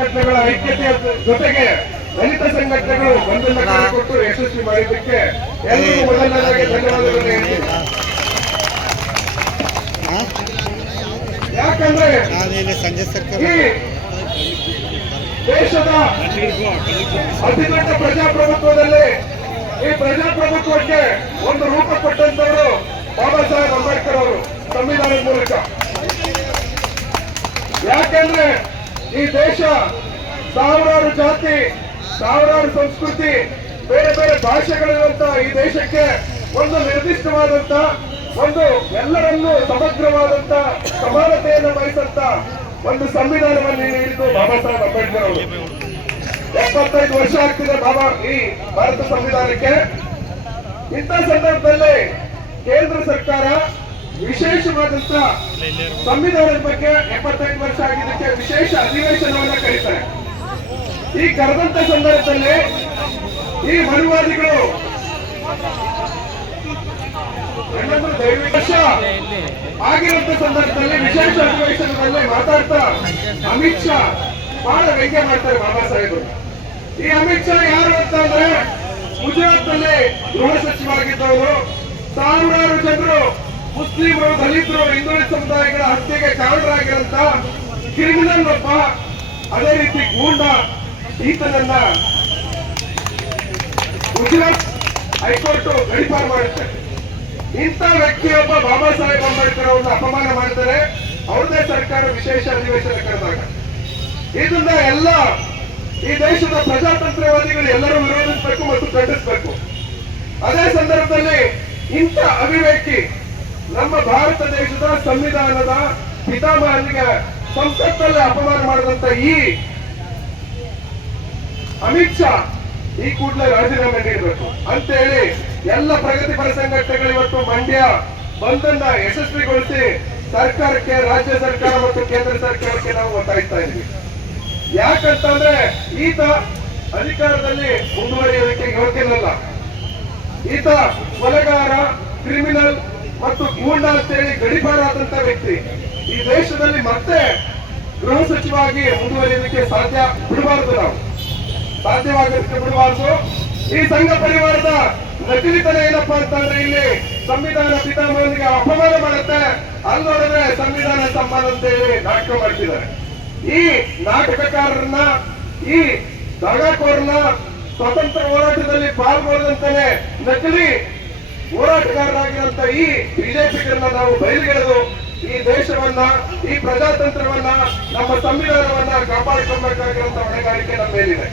ಸಂಘಟನೆಗಳ ಐಕ್ಯತೆಯ ಜೊತೆಗೆ ದಲಿತ ಸಂಘಟನೆಗಳು ಬೆಂಬಲ ಕೊಟ್ಟು ಯಶಸ್ವಿ ಮಾಡಿದ್ದಕ್ಕೆ ಎಲ್ಲರಿಗೂ ಮೊದಲನೇದಾಗಿ ಧನ್ಯವಾದಗಳನ್ನು ಹೇಳ್ತೀನಿ. ಯಾಕಂದ್ರೆ ಈ ದೇಶದ ಅತಿದೊಡ್ಡ ಪ್ರಜಾಪ್ರಭುತ್ವದಲ್ಲಿ ಈ ಪ್ರಜಾಪ್ರಭುತ್ವಕ್ಕೆ ಒಂದು ರೂಪ ಕೊಟ್ಟಂತವರು ಬಾಬಾ ಸಾಹೇಬ್ ಅಂಬೇಡ್ಕರ್ ಅವರು ಸಂವಿಧಾನದ ಮೂಲಕ. ಯಾಕಂದ್ರೆ ಈ ದೇಶ ಸಾವಿರಾರು ಜಾತಿ, ಸಾವಿರಾರು ಸಂಸ್ಕೃತಿ, ಬೇರೆ ಬೇರೆ ಭಾಷೆಗಳಿರುವಂತ ಈ ದೇಶಕ್ಕೆ ಒಂದು ನಿರ್ದಿಷ್ಟವಾದಂತ ಒಂದು ಎಲ್ಲರನ್ನೂ ಸಮಗ್ರವಾದಂತ ಸಮಾನತೆಯನ್ನು ಬಯಸಂತ ಒಂದು ಸಂವಿಧಾನವನ್ನು ನೀಡಿದ್ದು ಬಾಬಾ ಸಾಹೇಬ್ ಅಂಬೇಡ್ಕರ್ ಅವರು. 75 ವರ್ಷ ಆಗ್ತಿದೆ ಈ ಭಾರತ ಸಂವಿಧಾನಕ್ಕೆ. ಇಂಥ ಸಂದರ್ಭದಲ್ಲಿ ಕೇಂದ್ರ ಸರ್ಕಾರ ವಿಶೇಷವಾದಂತ ಸಂವಿಧಾನದ ಬಗ್ಗೆ 75 ವರ್ಷ ಆಗಿದ್ದಕ್ಕೆ ವಿಶೇಷ ಅಧಿವೇಶನವನ್ನ ಕರೀತಾರೆ. ಈ ಕರೆದಂತ ಸಂದರ್ಭದಲ್ಲಿ ಈ ಮನುವಾದಿಗಳು ವರ್ಷ ಆಗಿರುವಂತ ಸಂದರ್ಭದಲ್ಲಿ ವಿಶೇಷ ಅಧಿವೇಶನದಲ್ಲಿ ಮಾತಾಡ್ತಾ ಅಮಿತ್ ಶಾ ಬಹಳ ವ್ಯಂಗ್ಯ ಮಾಡ್ತಾರೆ ಬಾಬಾ ಸಾಹೇಬರು. ಈ ಅಮಿತ್ ಶಾ ಯಾರು ಅಂತಂದ್ರೆ ಗುಜರಾತ್ ನಲ್ಲಿ ಗೃಹ ಸಚಿವರಾಗಿದ್ದವರು. ಸಾವಿರಾರು ಜನರು ಮುಸ್ಲಿಮರು, ದಲಿತರು, ಹಿಂದುಳಿದ ಸಮುದಾಯಗಳ ಹತ್ಯೆಗೆ ಕಾರಣರಾಗಿರಂತ ಕ್ರಿಮಿನಲ್ ಒಬ್ಬ, ಅದೇ ರೀತಿ ಗೂಂಡ, ಈತನನ್ನ ಗುಜರಾತ್ ಹೈಕೋರ್ಟ್ ಗಡಿಪಾರು ಮಾಡುತ್ತೆ. ಇಂಥ ವ್ಯಕ್ತಿಯೊಬ್ಬ ಬಾಬಾ ಸಾಹೇಬ್ ಅಂಬೇಡ್ಕರ್ ಅವರನ್ನ ಅಪಮಾನ ಮಾಡಿದರೆ ಅವ್ರದೇ ಸರ್ಕಾರ ವಿಶೇಷ ಅಧಿವೇಶನ ಕರೆದಾಗ ಇದನ್ನ ಎಲ್ಲ ಈ ದೇಶದ ಪ್ರಜಾತಂತ್ರವಾದಿಗಳು ಎಲ್ಲರೂ ವಿರೋಧಿಸಬೇಕು ಮತ್ತು ಖಂಡಿಸಬೇಕು. ಅದೇ ಸಂದರ್ಭದಲ್ಲಿ ಇಂಥ ಅವಿವೇಕಿ ನಮ್ಮ ಭಾರತ ದೇಶದ ಸಂವಿಧಾನದ ಪಿತಾಮಹನಿಗೆ ಸಂಸತ್ತಲ್ಲಿ ಅಪಮಾನ ಮಾಡಿದಂತ ಈ ಅಮಿತ್ ಶಾ ಈ ಕೂಡಲೇ ರಾಜೀನಾಮೆ ನೀಡಬೇಕು ಅಂತೇಳಿ ಎಲ್ಲ ಪ್ರಗತಿಪರ ಸಂಘಟನೆಗಳು ಇವತ್ತು ಮಂಡ್ಯ ಬಂದನ್ನ ಯಶಸ್ವಿಗೊಳಿಸಿ ಸರ್ಕಾರಕ್ಕೆ, ರಾಜ್ಯ ಸರ್ಕಾರ ಮತ್ತು ಕೇಂದ್ರ ಸರ್ಕಾರಕ್ಕೆ ನಾವು ಒತ್ತಾಯಿಸ್ತಾ ಇದ್ದೀವಿ. ಯಾಕಂತಂದ್ರೆ ಈತ ಅಧಿಕಾರದಲ್ಲಿ ಮುಂದುವರಿಯೋದಕ್ಕೆ ಯೋಗ್ಯನಲ್ಲ. ಈತ ಕೊಲೆಗಾರ, ಕ್ರಿಮಿನಲ್ ಮತ್ತು ಗೂಂಡ ಅಂತೇಳಿ ಗಡಿಪಾರಾದಂತ ವ್ಯಕ್ತಿ. ಈ ದೇಶದಲ್ಲಿ ಮತ್ತೆ ಗೃಹ ಸಚಿವವಾಗಿ ಮುಂದುವರಿಯೋದಕ್ಕೆ ಬಿಡಬಾರದು. ನಾವು ಸಾಧ್ಯವಾಗೋದಕ್ಕೆ ಬಿಡಬಾರದು. ಈ ಸಂಘ ಪರಿವಾರದ ನಕಲಿತನ ಏನಪ್ಪಾ ಅಂತಂದ್ರೆ ಇಲ್ಲಿ ಸಂವಿಧಾನ ಪಿತಾಮಹನಿಗೆ ಅಪಮಾನ ಮಾಡುತ್ತೆ, ಅಲ್ಲಿ ನೋಡಿದ್ರೆ ಸಂವಿಧಾನ ಸಮ್ಮಾನ ಅಂತೇಳಿ ನಾಟಕ ಮಾಡ್ತಿದ್ದಾರೆ. ಈ ನಾಟಕಕಾರರನ್ನ, ಈ ದಗಾಕೋರನ್ನ ಸ್ವತಂತ್ರ ಹೋರಾಟದಲ್ಲಿ ಪಾಲ್ಗೊಳ್ಳದಂತಾನೆ ನಕಲಿ ಹೋರಾಟಗಾರರಾಗಿರುವಂತ ಈ ಬಿಜೆಪಿಗರನ್ನ ನಾವು ಬಯಲಿಗೆಳೆದು ಈ ದೇಶವನ್ನ, ಈ ಪ್ರಜಾತಂತ್ರವನ್ನ, ನಮ್ಮ ಸಂವಿಧಾನವನ್ನ ಕಾಪಾಡಿಕೊಳ್ಬೇಕಾಗಿರುವಂತ ಹೊಣೆಗಾರಿಕೆ ನಮ್ಮ ಮೇಲಿದೆ.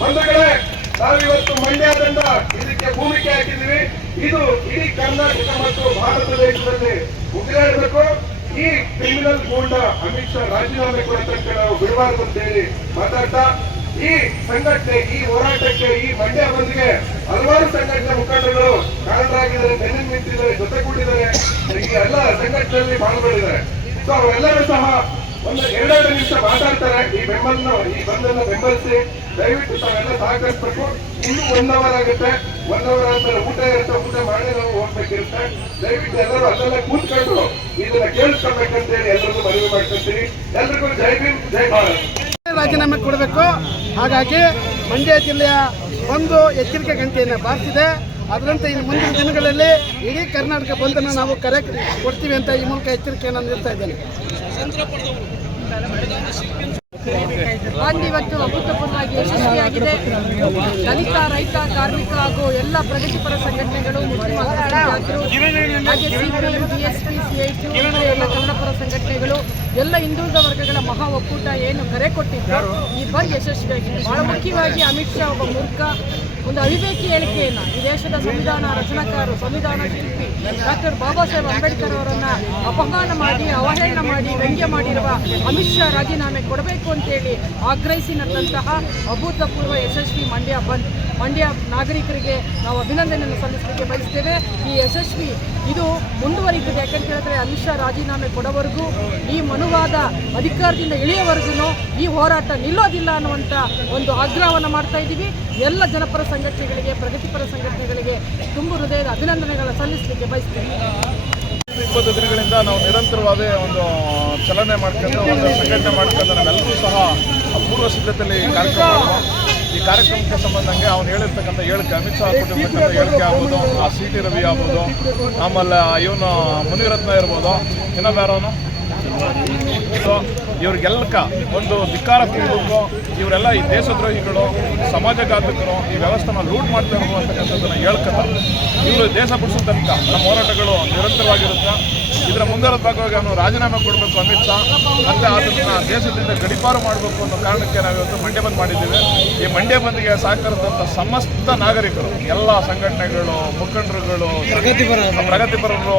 ಬಂಧುಗಳೇ, ನಾವಿವತ್ತು ಮಂಡ್ಯದಿಂದ ಇದಕ್ಕೆ ಭೂಮಿಕೆ ಹಾಕಿದ್ದೀವಿ. ಇದು ಇಡೀ ಕರ್ನಾಟಕ ಮತ್ತು ಭಾರತ ದೇಶದಲ್ಲಿ ಉಗಿರಾಡಬೇಕು. ಈ ಕ್ರಿಮಿನಲ್ ಗೂಂಡ ಅಮಿತ್ ಶಾ ರಾಜೀನಾಮೆ ಕೊಡ ತನಕ ನಾವು ಬಿಡಬಾರದು ಅಂತ ಹೇಳಿ ಮಾತಾಡ್ತಾ ಈ ಸಂಘಟನೆ, ಈ ಹೋರಾಟಕ್ಕೆ, ಈ ಮಂಡ್ಯ ಬಂದ್ಗೆ ಹಲವಾರು ಸಂಘಟನೆ ಮುಖಂಡರುಗಳು ಕಾರಣರಾಗಿದ್ದಾರೆ, ಬೆನ್ನಿಗೆ ನಿಂತಿದ್ದಾರೆ, ಜೊತೆಗೂಡಿದ್ದಾರೆ, ಈ ಎಲ್ಲ ಸಂಘಟನೆಯಲ್ಲಿ ಪಾಲ್ಗೊಂಡಿದ್ದಾರೆ. ಸೊ ಅವರೆಲ್ಲರೂ ಸಹ ಒಂದು 2 ನಿಮಿಷ ಮಾತಾಡ್ತಾರೆ. ಈ ಬಂದನ್ನ ಬೆಂಬಲಿಸಿ ದಯವಿಟ್ಟು ತಾವೆಲ್ಲ ಸಹಕರಿಸಬೇಕು. ಇನ್ನೂ 1 ಅವರ್ ಆಗುತ್ತೆ. 1 ಅವರ್ ಆದ್ಮೇಲೆ ಊಟ ಇರುತ್ತೆ, ಊಟ ಮಾಡಿ ನಾವು ಹೋಗ್ಬೇಕಿರುತ್ತೆ. ದಯವಿಟ್ಟು ಎಲ್ಲರೂ ಅಲ್ಲೆಲ್ಲ ಕೂತ್ಕೊಂಡು ಇದನ್ನ ಕೇಳಿಸ್ಕೊಳ್ಬೇಕಂತ ಹೇಳಿ ಎಲ್ಲರಿಗೂ ಮನವಿ ಮಾಡ್ಕೊಳ್ತೀನಿ. ಎಲ್ರಿಗೂ ಜೈ ಭೀಮ್, ಜೈ ಭಾರತ್. ರಾಜೀನಾಮೆ ಕೊಡಬೇಕು. ಹಾಗಾಗಿ ಮಂಡ್ಯ ಜಿಲ್ಲೆಯ ಒಂದು ಎಚ್ಚರಿಕೆ ಗಂಟೆಯನ್ನು ಬಾರಿಸಿದೆ. ಅದರಂತೆ ಇನ್ನು ಮುಂದಿನ ದಿನಗಳಲ್ಲಿ ಇಡೀ ಕರ್ನಾಟಕ ಬಂದನ್ನು ನಾವು ಕರೆ ಕೊಡ್ತೀವಿ ಅಂತ ಈ ಮೂಲಕ ಎಚ್ಚರಿಕೆಯನ್ನು ನೀಡ್ತಾ ಇದ್ದೇನೆ. ಬಂದ್ ಇವತ್ತು ಅಭೂತಪೂರ್ವವಾಗಿ ಯಶಸ್ವಿಯಾಗಿದೆ. ದಲಿತ, ರೈತ, ಕಾರ್ಮಿಕ ಹಾಗೂ ಎಲ್ಲ ಪ್ರಗತಿಪರ ಸಂಘಟನೆಗಳು, ಮುಸ್ಲಿಂ ಅಲ್ಪಸಂಖ್ಯಾತರು, ಹಾಗೆ ಸಿಪಿಎಂ, ಬಿಎಸ್ಪಿ, ಸಿಐಟಿ, ಎಲ್ಲ ಕನ್ನಡಪರ ಸಂಘಟನೆಗಳು, ಎಲ್ಲ ಹಿಂದುಳಿದ ವರ್ಗಗಳ ಮಹಾ ಒಕ್ಕೂಟ ಏನು ಕರೆ ಕೊಟ್ಟಿದ್ದು ಈ ಬಂದ್ ಯಶಸ್ವಿಯಾಗಿದೆ. ಬಹಳ ಮುಖ್ಯವಾಗಿ ಅಮಿತ್ ಶಾ ಒಬ್ಬ ಮೂರ್ಖ, ಒಂದು ಅವಿವೇಕಿ ಹೇಳಿಕೆಯನ್ನು ಈ ದೇಶದ ಸಂವಿಧಾನ ರಚನಾಕಾರರು, ಸಂವಿಧಾನ ಶಿಲ್ಪಿ ಡಾಕ್ಟರ್ ಬಾಬಾ ಸಾಹೇಬ್ ಅಂಬೇಡ್ಕರ್ ಅವರನ್ನ ಅಪಮಾನ ಮಾಡಿ, ಅವಹೇಳನ ಮಾಡಿ, ವ್ಯಂಗ್ಯ ಮಾಡಿರುವ ಅಮಿತ್ ಶಾ ರಾಜೀನಾಮೆ ಕೊಡಬೇಕು ಅಂತೇಳಿ ಆಗ್ರಹಿಸಿ ನಡೆದಂತಹ ಅಭೂತಪೂರ್ವ ಯಶಸ್ವಿ ಮಂಡ್ಯ ಬಂದ್. ಮಂಡ್ಯ ನಾಗರಿಕರಿಗೆ ನಾವು ಅಭಿನಂದನೆಯನ್ನು ಸಲ್ಲಿಸಲಿಕ್ಕೆ ಬಯಸ್ತೇವೆ. ಈ ಯಶಸ್ವಿ ಇದು ಮುಂದುವರಿಯುತ್ತದೆ. ಯಾಕಂತ ಹೇಳಿದ್ರೆ ಅಮಿತ್ ಶಾ ರಾಜೀನಾಮೆ ಕೊಡೋವರೆಗೂ, ಈ ಮನುವಾದ ಅಧಿಕಾರದಿಂದ ಇಳಿಯವರೆಗೂ ಈ ಹೋರಾಟ ನಿಲ್ಲೋದಿಲ್ಲ ಅನ್ನುವಂಥ ಒಂದು ಆಗ್ರಹವನ್ನು ಮಾಡ್ತಾ ಇದ್ದೀವಿ. ಎಲ್ಲ ಜನಪರ ಸಂಘಟನೆಗಳಿಗೆ, ಪ್ರಗತಿಪರ ಸಂಘಟನೆಗಳಿಗೆ ತುಂಬು ಹೃದಯದ ಅಭಿನಂದನೆಗಳನ್ನು ಸಲ್ಲಿಸಲಿಕ್ಕೆ ಬಯಸ್ತೇವೆ. 20 ದಿನಗಳಿಂದ ನಾವು ನಿರಂತರವಾದ ಒಂದು ಚಲನೆ ಮಾಡ್ಕೊಂಡು, ಒಂದು ಸಂಘಟನೆ ಮಾಡ್ಕೊಂಡು ನಾವೆಲ್ಲರೂ ಸಹ ಪೂರ್ವ ಸಿದ್ಧತೆಯಲ್ಲಿ ಈ ಕಾರ್ಯಕ್ರಮ ಈ ಕಾರ್ಯಕ್ರಮಕ್ಕೆ ಸಂಬಂಧಂಗೆ ಅವ್ನು ಹೇಳಿರ್ತಕ್ಕಂಥ ಹೇಳಿಕೆ ಅಮಿತ್ ಶಾ ಕೊಟ್ಟಿರ್ತಕ್ಕಂಥ ಹೇಳಿಕೆ ಆಗ್ಬೋದು, ಆ ಸಿ ಟಿ ರವಿ ಆಗ್ಬೋದು, ಆಮೇಲೆ ಇವನು ಮುನಿರತ್ನ ಇರ್ಬೋದು, ಇನ್ನೊಬ್ಬ ಯಾರೋನು ಇವ್ರಿಗೆಲ್ಲಕ ಒಂದು ಧಿಕ್ಕಾರ ಕೂಗಬೇಕು. ಇವರೆಲ್ಲ ಈ ದೇಶದ್ರೋಹಿಗಳು, ಸಮಾಜಘಾತಕರು, ಈ ವ್ಯವಸ್ಥೆನ ಲೂಟ್ ಮಾಡ್ತಾ ಇರೋದು ಅಂತಕ್ಕಂಥದ್ದನ್ನು ಹೇಳ್ಕೊತಾರೆ. ಇವರು ದೇಶ ಬಿಡಿಸೋ ತನಕ ನಮ್ಮ ಹೋರಾಟಗಳು ನಿರಂತರವಾಗಿರುತ್ತೆ. ಇದರ ಮುಂದಿನ ಭಾಗವಾಗಿ ಅವನು ರಾಜೀನಾಮೆ ಕೊಡಬೇಕು ಅಮಿತ್ ಶಾ, ಮತ್ತು ಅದನ್ನು ದೇಶದಿಂದ ಗಡೀಪಾರು ಮಾಡಬೇಕು ಅನ್ನೋ ಕಾರಣಕ್ಕೆ ನಾವಿವತ್ತು ಮಂಡ್ಯ ಬಂದ್ ಮಾಡಿದ್ದೀವಿ. ಈ ಮಂಡ್ಯ ಬಂದ್ಗೆ ಸಹಕರಿಸಿದಂಥ ಸಮಸ್ತ ನಾಗರಿಕರು, ಎಲ್ಲ ಸಂಘಟನೆಗಳು, ಮುಖಂಡರುಗಳು, ಪ್ರಗತಿಪರರು,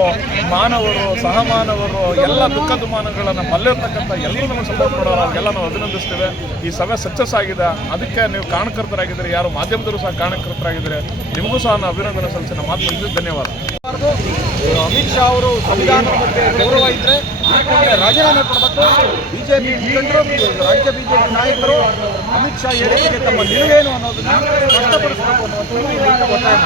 ಮಾನವರು, ಸಹಮಾನವರು, ಎಲ್ಲ ದುಃಖ ದುಮಾನಗಳನ್ನು ಮಲ್ಲಿರ್ತಕ್ಕಂಥ ಎಲ್ಲರೂ ನಮಗೆ ಸಪೋರ್ಟ್ ಮಾಡೋರು, ಅವ್ರಿಗೆಲ್ಲ ನಾವು ಅಭಿನಂದಿಸ್ತೇವೆ. ಈ ಸಭೆ ಸಕ್ಸಸ್ ಆಗಿದೆ. ಅದಕ್ಕೆ ನೀವು ಕಾರಣಕರ್ತರಾಗಿದ್ದೀರಿ, ಯಾರು ಮಾಧ್ಯಮದವರು ಸಹ ಕಾರಣಕರ್ತರಾಗಿದ್ದಾರೆ. ನಿಮಗೂ ಸಹ ನಾನು ಅಭಿನಂದನೆ ಸಲ್ಲಿಸಿ ನಮ್ಮ ಮಾತು ಮುಗಿಸಿ ಧನ್ಯವಾದ. ಅಮಿತ್ ಶಾ ಅವರು ಸಂವಿಧಾನದ ಬಗ್ಗೆ ಗೌರವ ಇದ್ದರೆ ರಾಜೀನಾಮೆ ಕೊಡಬೇಕು. ಬಿಜೆಪಿ ಮುಖಂಡರು, ರಾಜ್ಯ ಬಿಜೆಪಿ ನಾಯಕರು ಅಮಿತ್ ಶಾ ಹೇಳಿಕೆಗೆ ತಮ್ಮ ನಿಲುವೇನು ಅನ್ನೋದನ್ನ ಸ್ಪಷ್ಟಪಡಿಸಬೇಕು ಅನ್ನುವಂಥದ್ದು ಒತ್ತಾಯ.